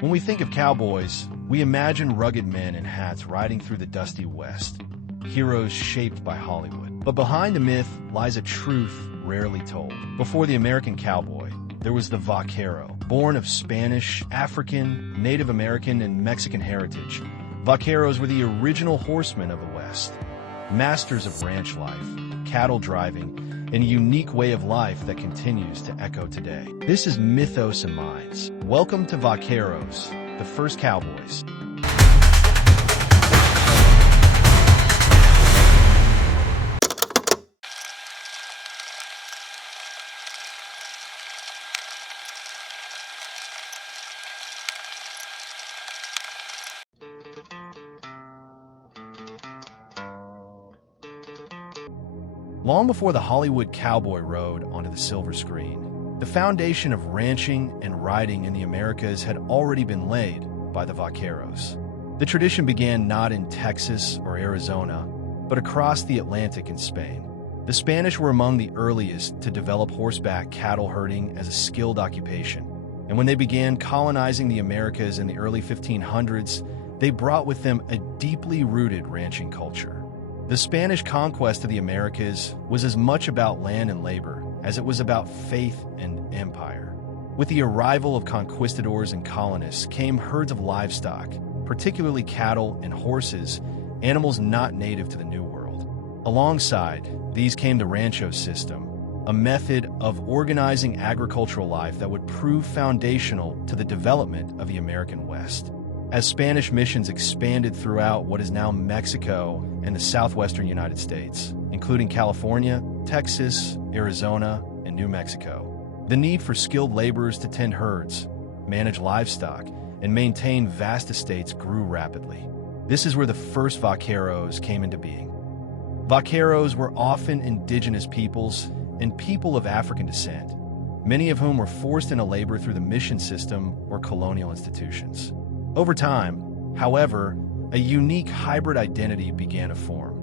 When we think of cowboys, we imagine rugged men in hats riding through the dusty West, heroes shaped by Hollywood. But behind the myth lies a truth rarely told. Before the American cowboy, there was the vaquero. Born of Spanish, African, Native American, and Mexican heritage, vaqueros were the original horsemen of the West, masters of ranch life, cattle driving, and a unique way of life that continues to echo today. This is Mythos Mind. Welcome to Vaqueros, the first cowboys. Long before the Hollywood cowboy rode onto the silver screen, the foundation of ranching and riding in the Americas had already been laid by the vaqueros. The tradition began not in Texas or Arizona, but across the Atlantic in Spain. The Spanish were among the earliest to develop horseback cattle herding as a skilled occupation, and when they began colonizing the Americas in the early 1500s, they brought with them a deeply rooted ranching culture. The Spanish conquest of the Americas was as much about land and labor as it was about faith and empire. With the arrival of conquistadors and colonists came herds of livestock, particularly cattle and horses, animals not native to the New World. Alongside these came the rancho system, a method of organizing agricultural life that would prove foundational to the development of the American West. As Spanish missions expanded throughout what is now Mexico and the southwestern United States, including California, Texas, Arizona, and New Mexico, the need for skilled laborers to tend herds, manage livestock, and maintain vast estates grew rapidly. This is where the first vaqueros came into being. Vaqueros were often indigenous peoples and people of African descent, many of whom were forced into labor through the mission system or colonial institutions. Over time, however, a unique hybrid identity began to form,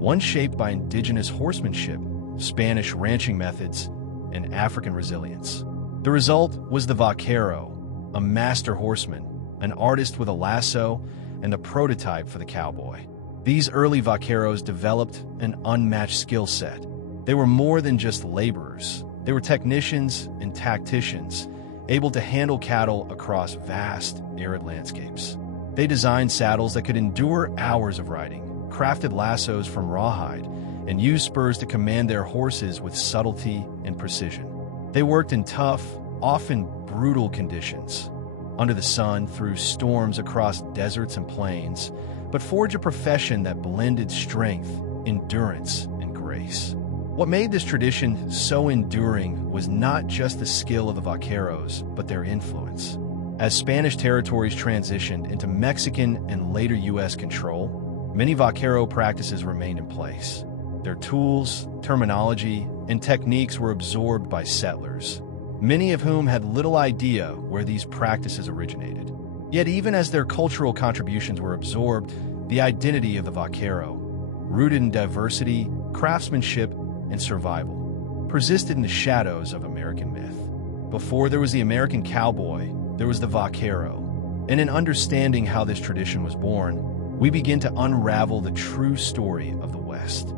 one shaped by indigenous horsemanship, Spanish ranching methods, and African resilience. The result was the vaquero, a master horseman, an artist with a lasso, and the prototype for the cowboy. These early vaqueros developed an unmatched skill set. They were more than just laborers. They were technicians and tacticians, able to handle cattle across vast, arid landscapes. They designed saddles that could endure hours of riding, crafted lassos from rawhide, and used spurs to command their horses with subtlety and precision. They worked in tough, often brutal conditions, under the sun, through storms across deserts and plains, but forged a profession that blended strength, endurance, and grace. What made this tradition so enduring was not just the skill of the vaqueros, but their influence. As Spanish territories transitioned into Mexican and later U.S. control, many vaquero practices remained in place. Their tools, terminology, and techniques were absorbed by settlers, many of whom had little idea where these practices originated. Yet even as their cultural contributions were absorbed, the identity of the vaquero, rooted in diversity, craftsmanship, and survival, persisted in the shadows of American myth. Before there was the American cowboy, there was the vaquero. And in understanding how this tradition was born, we begin to unravel the true story of the West.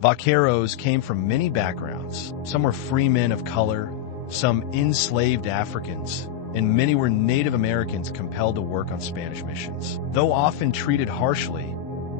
Vaqueros came from many backgrounds. Some were free men of color, some enslaved Africans, and many were Native Americans compelled to work on Spanish missions. Though often treated harshly,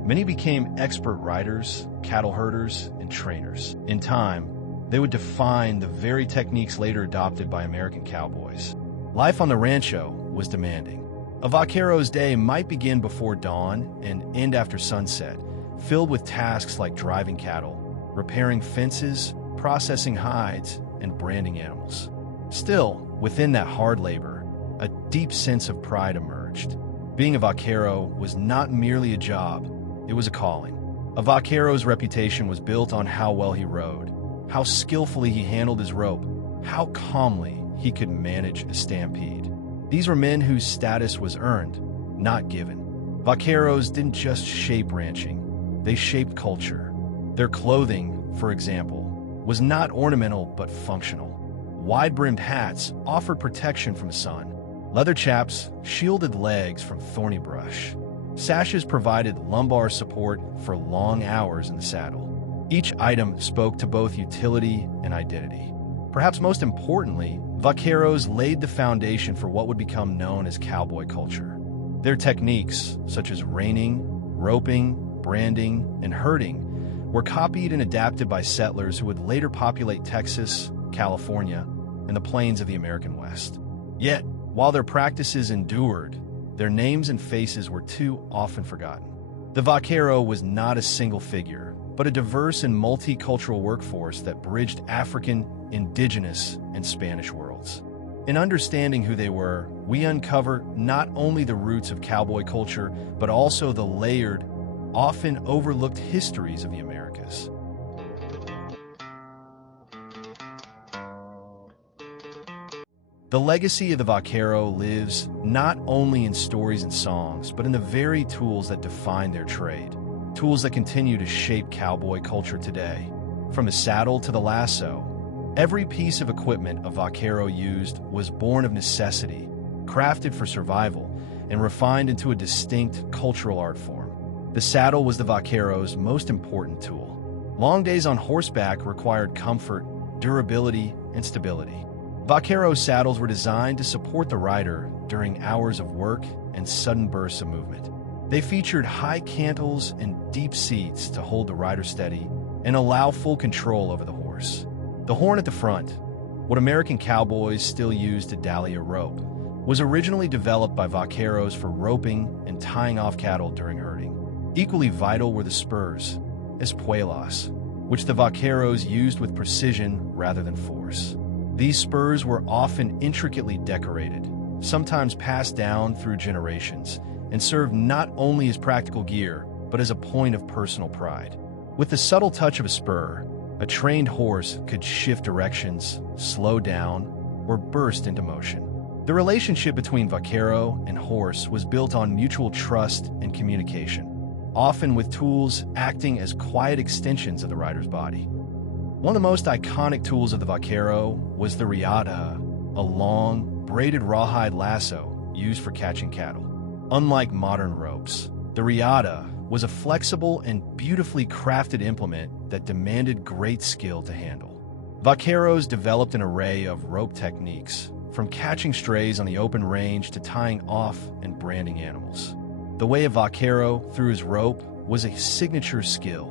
many became expert riders, cattle herders, and trainers. In time, they would define the very techniques later adopted by American cowboys. Life on the rancho was demanding. A vaquero's day might begin before dawn and end after sunset, filled with tasks like driving cattle, repairing fences, processing hides, and branding animals. Still, within that hard labor, a deep sense of pride emerged. Being a vaquero was not merely a job, it was a calling. A vaquero's reputation was built on how well he rode, how skillfully he handled his rope, how calmly he could manage a stampede. These were men whose status was earned, not given. Vaqueros didn't just shape ranching, they shaped culture. Their clothing, for example, was not ornamental but functional. Wide-brimmed hats offered protection from the sun. Leather chaps shielded legs from thorny brush. Sashes provided lumbar support for long hours in the saddle. Each item spoke to both utility and identity. Perhaps most importantly, vaqueros laid the foundation for what would become known as cowboy culture. Their techniques, such as reining, roping, branding, and herding, were copied and adapted by settlers who would later populate Texas, California, and the plains of the American West. Yet, while their practices endured, their names and faces were too often forgotten. The vaquero was not a single figure, but a diverse and multicultural workforce that bridged African, Indigenous, and Spanish worlds. In understanding who they were, we uncover not only the roots of cowboy culture, but also the layered, often overlooked histories of the Americas. The legacy of the vaquero lives not only in stories and songs, but in the very tools that define their trade. Tools that continue to shape cowboy culture today. From the saddle to the lasso, every piece of equipment a vaquero used was born of necessity, crafted for survival, and refined into a distinct cultural art form. The saddle was the vaquero's most important tool. Long days on horseback required comfort, durability, and stability. Vaquero saddles were designed to support the rider during hours of work and sudden bursts of movement. They featured high cantles and deep seats to hold the rider steady and allow full control over the horse. The horn at the front, what American cowboys still use to dally a rope, was originally developed by vaqueros for roping and tying off cattle during herding. Equally vital were the spurs, espuelas, which the vaqueros used with precision rather than force. These spurs were often intricately decorated, sometimes passed down through generations, and served not only as practical gear, but as a point of personal pride. With the subtle touch of a spur, a trained horse could shift directions, slow down, or burst into motion. The relationship between vaquero and horse was built on mutual trust and communication, often with tools acting as quiet extensions of the rider's body. One of the most iconic tools of the vaquero was the rewrote, a long, braided rawhide lasso used for catching cattle. Unlike modern ropes, the rewrote was a flexible and beautifully crafted implement that demanded great skill to handle. Vaqueros developed an array of rope techniques, from catching strays on the open range to tying off and branding animals. The way a vaquero threw his rope was a signature skill,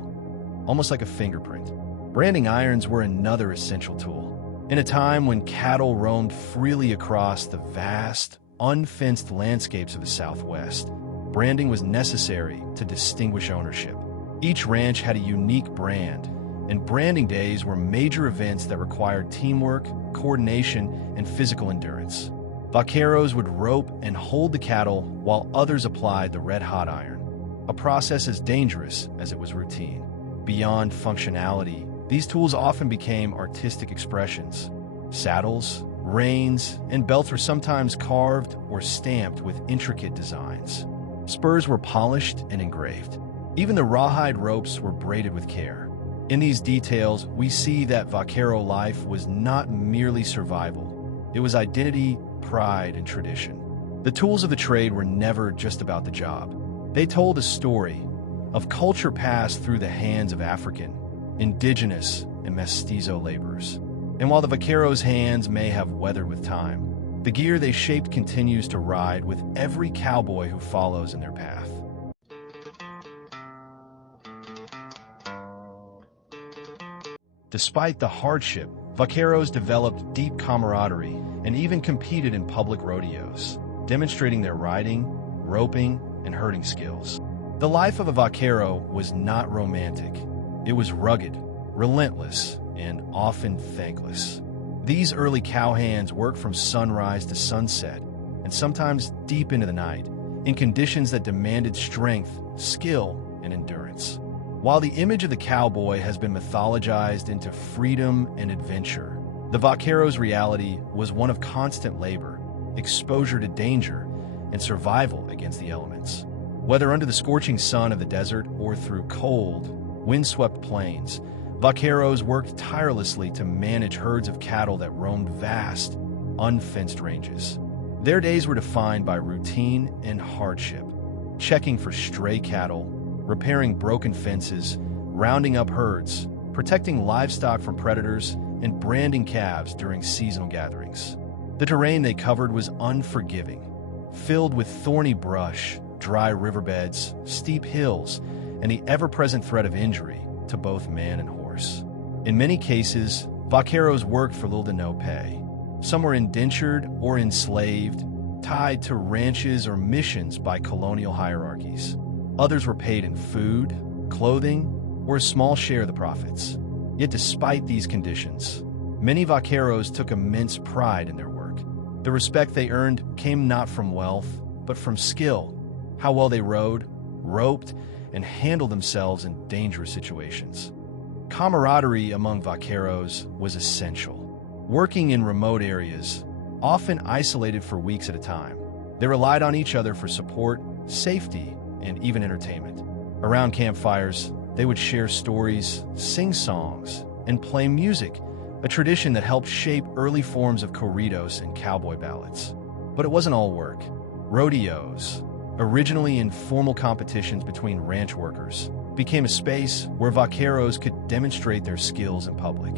almost like a fingerprint. Branding irons were another essential tool. In a time when cattle roamed freely across the vast, unfenced landscapes of the Southwest, branding was necessary to distinguish ownership. Each ranch had a unique brand, and branding days were major events that required teamwork, coordination, and physical endurance. Vaqueros would rope and hold the cattle while others applied the red-hot iron, a process as dangerous as it was routine. Beyond functionality, these tools often became artistic expressions. Saddles, reins, and belts were sometimes carved or stamped with intricate designs. Spurs were polished and engraved. Even the rawhide ropes were braided with care. In these details, we see that vaquero life was not merely survival. It was identity, pride, and tradition. The tools of the trade were never just about the job. They told a story of culture passed through the hands of African, Indigenous, and mestizo laborers. And while the vaqueros' hands may have weathered with time, the gear they shaped continues to ride with every cowboy who follows in their path. Despite the hardship, vaqueros developed deep camaraderie and even competed in public rodeos, demonstrating their riding, roping, and herding skills. The life of a vaquero was not romantic. It was rugged, relentless, and often thankless. These early cowhands worked from sunrise to sunset, and sometimes deep into the night, in conditions that demanded strength, skill, and endurance. While the image of the cowboy has been mythologized into freedom and adventure, the vaquero's reality was one of constant labor, exposure to danger, and survival against the elements. Whether under the scorching sun of the desert or through cold, windswept plains, Vaqueros worked tirelessly to manage herds of cattle that roamed vast, unfenced ranges. Their days were defined by routine and hardship, checking for stray cattle, repairing broken fences, rounding up herds, protecting livestock from predators, and branding calves during seasonal gatherings. The terrain they covered was unforgiving, filled with thorny brush, dry riverbeds, steep hills, and the ever-present threat of injury to both man and horse. In many cases, vaqueros worked for little to no pay. Some were indentured or enslaved, tied to ranches or missions by colonial hierarchies. Others were paid in food, clothing, or a small share of the profits. Yet despite these conditions, many vaqueros took immense pride in their work. The respect they earned came not from wealth, but from skill, how well they rode, roped, and handled themselves in dangerous situations. Camaraderie among vaqueros was essential. Working in remote areas, often isolated for weeks at a time, they relied on each other for support, safety, and even entertainment. Around campfires, they would share stories, sing songs, and play music, a tradition that helped shape early forms of corridos and cowboy ballads. But it wasn't all work. Rodeos, originally informal competitions between ranch workers, became a space where vaqueros could demonstrate their skills in public.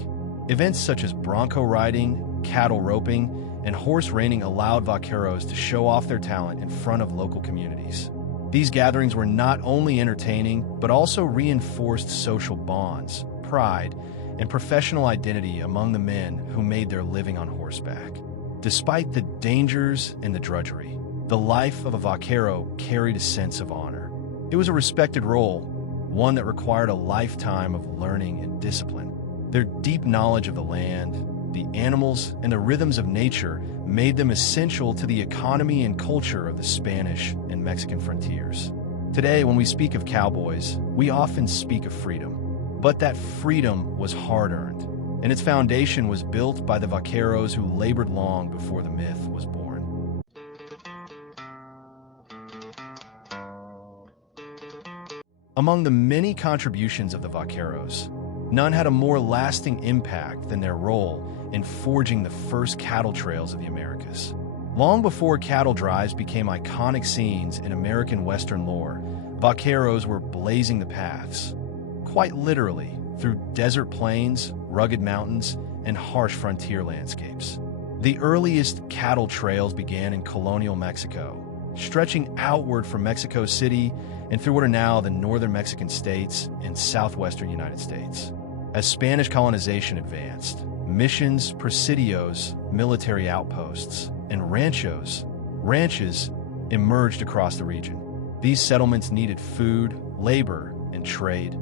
Events such as bronco riding, cattle roping, and horse reining allowed vaqueros to show off their talent in front of local communities. These gatherings were not only entertaining, but also reinforced social bonds, pride, and professional identity among the men who made their living on horseback. Despite the dangers and the drudgery, the life of a vaquero carried a sense of honor. It was a respected role, one that required a lifetime of learning and discipline. Their deep knowledge of the land, the animals, and the rhythms of nature made them essential to the economy and culture of the Spanish and Mexican frontiers. Today, when we speak of cowboys, we often speak of freedom. But that freedom was hard-earned, and its foundation was built by the vaqueros who labored long before the myth was born. Among the many contributions of the vaqueros, none had a more lasting impact than their role in forging the first cattle trails of the Americas. Long before cattle drives became iconic scenes in American Western lore, vaqueros were blazing the paths, quite literally, through desert plains, rugged mountains, and harsh frontier landscapes. The earliest cattle trails began in colonial Mexico, stretching outward from Mexico City and through what are now the northern Mexican states and southwestern United States. As Spanish colonization advanced, missions, presidios, military outposts, and ranches emerged across the region. These settlements needed food, labor, and trade,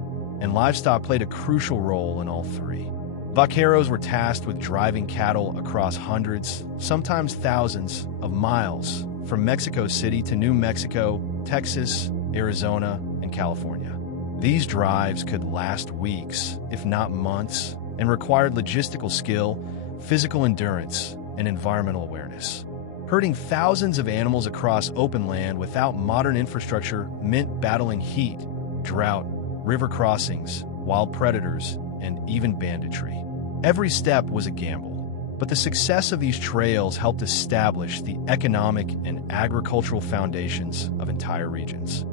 and livestock played a crucial role in all three. Vaqueros were tasked with driving cattle across hundreds, sometimes thousands, of miles from Mexico City to New Mexico, Texas, Arizona, and California. These drives could last weeks, if not months, and required logistical skill, physical endurance, and environmental awareness. Herding thousands of animals across open land without modern infrastructure meant battling heat, drought, river crossings, wild predators, and even banditry. Every step was a gamble, but the success of these trails helped establish the economic and agricultural foundations of entire regions.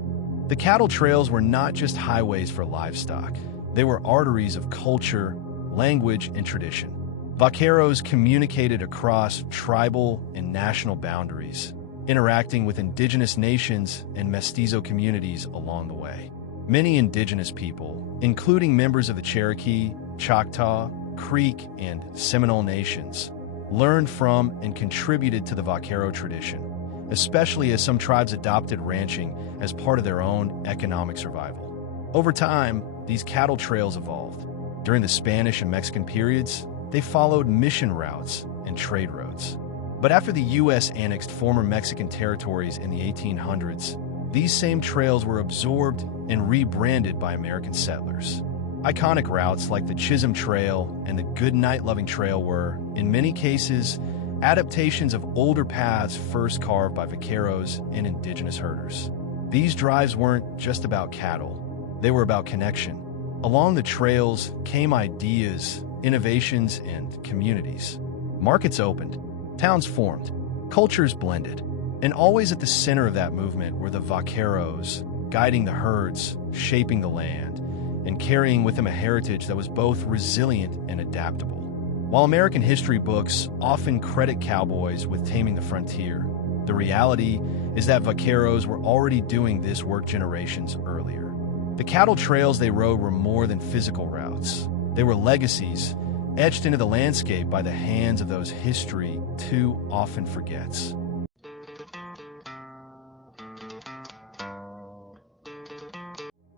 The cattle trails were not just highways for livestock. They were arteries of culture, language, and tradition. Vaqueros communicated across tribal and national boundaries, interacting with indigenous nations and mestizo communities along the way. Many indigenous people, including members of the Cherokee, Choctaw, Creek, and Seminole nations, learned from and contributed to the vaquero tradition, especially as some tribes adopted ranching as part of their own economic survival. Over time, these cattle trails evolved. During the Spanish and Mexican periods, they followed mission routes and trade roads. But after the U.S. annexed former Mexican territories in the 1800s, these same trails were absorbed and rebranded by American settlers. Iconic routes like the Chisholm Trail and the Goodnight Loving Trail were, in many cases, adaptations of older paths first carved by vaqueros and indigenous herders. These drives weren't just about cattle. They were about connection, Along the trails came ideas, innovations, and communities. Markets opened, towns formed, cultures blended, and always at the center of that movement were the vaqueros, guiding the herds, shaping the land, and carrying with them a heritage that was both resilient and adaptable. While American history books often credit cowboys with taming the frontier, the reality is that vaqueros were already doing this work generations earlier. The cattle trails they rode were more than physical routes. They were legacies, etched into the landscape by the hands of those history too often forgets.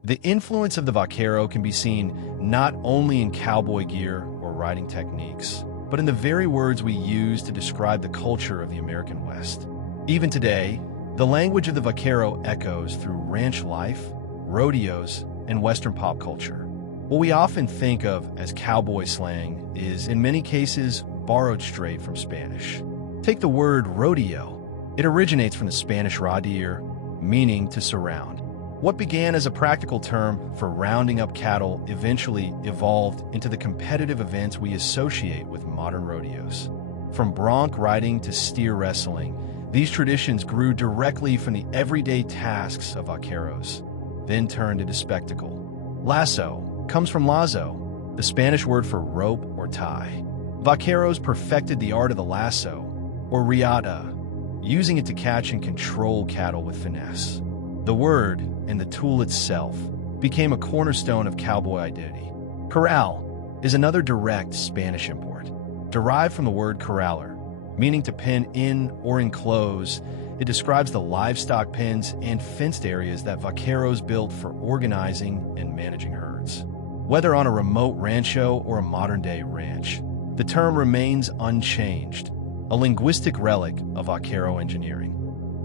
The influence of the vaquero can be seen not only in cowboy gear or riding techniques, but in the very words we use to describe the culture of the American West. Even today, the language of the vaquero echoes through ranch life, rodeos, and Western pop culture. What we often think of as cowboy slang is, in many cases, borrowed straight from Spanish. Take the word rodeo. It originates from the Spanish rodear, meaning to surround. What began as a practical term for rounding up cattle eventually evolved into the competitive events we associate with modern rodeos. From bronc riding to steer wrestling, these traditions grew directly from the everyday tasks of vaqueros, then turned into spectacle. Lasso comes from lazo, the Spanish word for rope or tie. Vaqueros perfected the art of the lasso, or riata, using it to catch and control cattle with finesse. The word, and the tool itself, became a cornerstone of cowboy identity. Corral is another direct Spanish import. Derived from the word corraler, meaning to pen in or enclose, it describes the livestock pens and fenced areas that vaqueros built for organizing and managing herds. Whether on a remote rancho or a modern-day ranch, the term remains unchanged, a linguistic relic of vaquero engineering.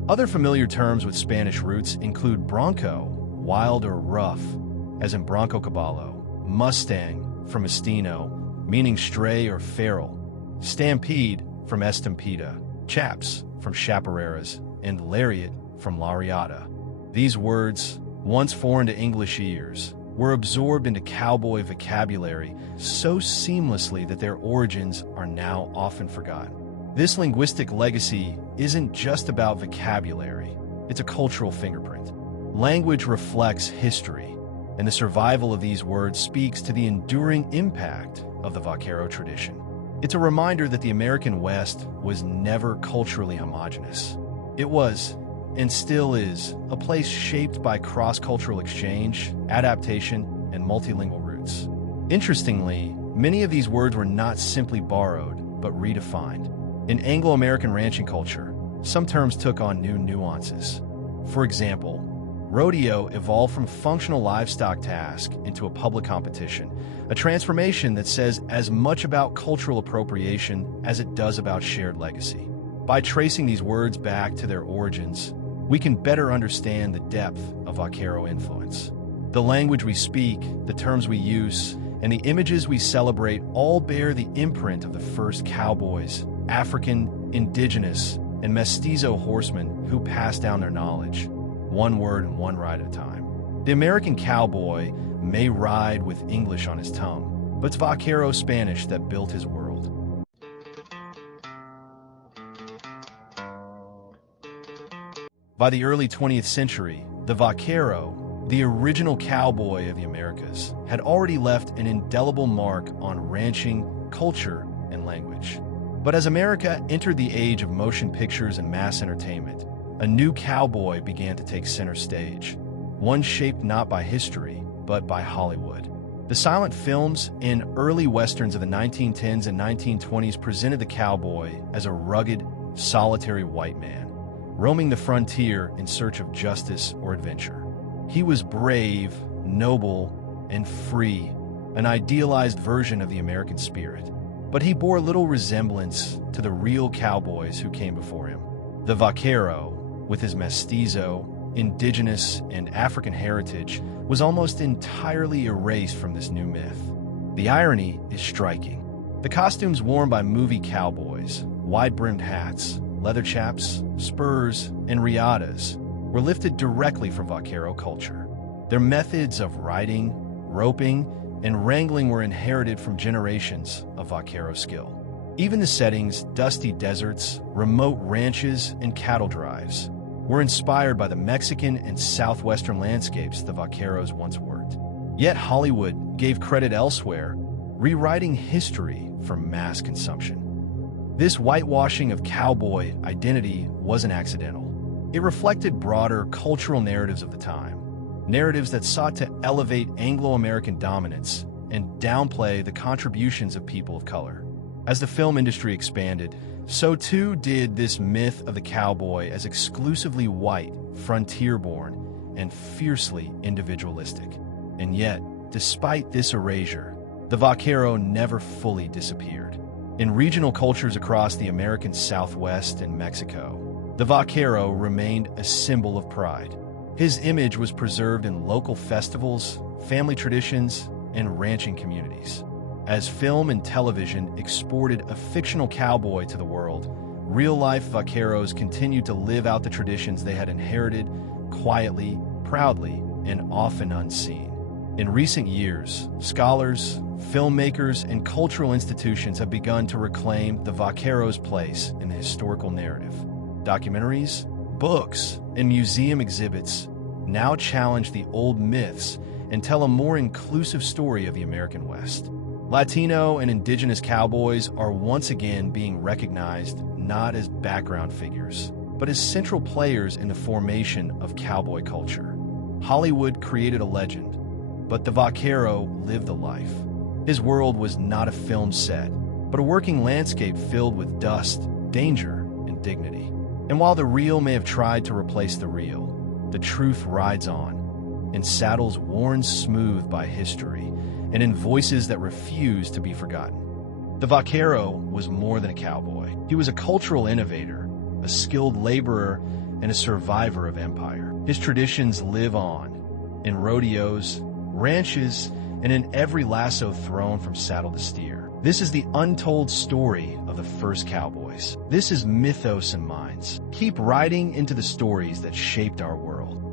Other familiar terms with Spanish roots include bronco, wild or rough, as in bronco caballo, mustang, from estino, meaning stray or feral, stampede, from estampida, chaps, from chaparreras, and lariat, from lariata. These words, once foreign to English ears, were absorbed into cowboy vocabulary so seamlessly that their origins are now often forgotten. This linguistic legacy isn't just about vocabulary, it's a cultural fingerprint. Language reflects history, and the survival of these words speaks to the enduring impact of the vaquero tradition. It's a reminder that the American West was never culturally homogeneous. It was, and still is, a place shaped by cross-cultural exchange, adaptation, and multilingual roots. Interestingly, many of these words were not simply borrowed, but redefined. In Anglo-American ranching culture, some terms took on new nuances. For example, rodeo evolved from functional livestock task into a public competition, a transformation that says as much about cultural appropriation as it does about shared legacy. By tracing these words back to their origins, we can better understand the depth of vaquero influence. The language we speak, the terms we use, and the images we celebrate all bear the imprint of the first cowboys, African, indigenous, and mestizo horsemen who passed down their knowledge, one word and one ride at a time. The American cowboy may ride with English on his tongue, but it's vaquero Spanish that built his world. By the early 20th century, the vaquero, the original cowboy of the Americas, had already left an indelible mark on ranching, culture, and language. But as America entered the age of motion pictures and mass entertainment, a new cowboy began to take center stage, one shaped not by history, but by Hollywood. The silent films and early westerns of the 1910s and 1920s presented the cowboy as a rugged, solitary white man, roaming the frontier in search of justice or adventure. He was brave, noble, and free, an idealized version of the American spirit. But he bore little resemblance to the real cowboys who came before him. The vaquero, with his mestizo, indigenous, and African heritage, was almost entirely erased from this new myth. The irony is striking. The costumes worn by movie cowboys, wide-brimmed hats, leather chaps, spurs, and riatas, were lifted directly from vaquero culture. Their methods of riding, roping, and wrangling were inherited from generations of vaquero skill. Even the settings, dusty deserts, remote ranches, and cattle drives, were inspired by the Mexican and southwestern landscapes the vaqueros once worked. Yet Hollywood gave credit elsewhere, rewriting history for mass consumption. This whitewashing of cowboy identity wasn't accidental. It reflected broader cultural narratives of the time, narratives that sought to elevate Anglo-American dominance and downplay the contributions of people of color. As the film industry expanded, so too did this myth of the cowboy as exclusively white, frontier-born, and fiercely individualistic. And yet, despite this erasure, the vaquero never fully disappeared. In regional cultures across the American Southwest and Mexico, the vaquero remained a symbol of pride. His image was preserved in local festivals, family traditions, and ranching communities. As film and television exported a fictional cowboy to the world, real-life vaqueros continued to live out the traditions they had inherited quietly, proudly, and often unseen. In recent years, scholars, filmmakers, and cultural institutions have begun to reclaim the vaquero's place in the historical narrative. Documentaries, books, and museum exhibits now challenge the old myths and tell a more inclusive story of the American West. Latino and Indigenous cowboys are once again being recognized not as background figures, but as central players in the formation of cowboy culture. Hollywood created a legend, but the vaquero lived a life. His world was not a film set, but a working landscape filled with dust, danger, and dignity. And while the real may have tried to replace the real, the truth rides on, in saddles worn smooth by history, and in voices that refuse to be forgotten. The vaquero was more than a cowboy. He was a cultural innovator, a skilled laborer, and a survivor of empire. His traditions live on, in rodeos, ranches, and in every lasso thrown from saddle to steer. This is the untold story of the first cowboys. This is Mythos and Minds. Keep riding into the stories that shaped our world.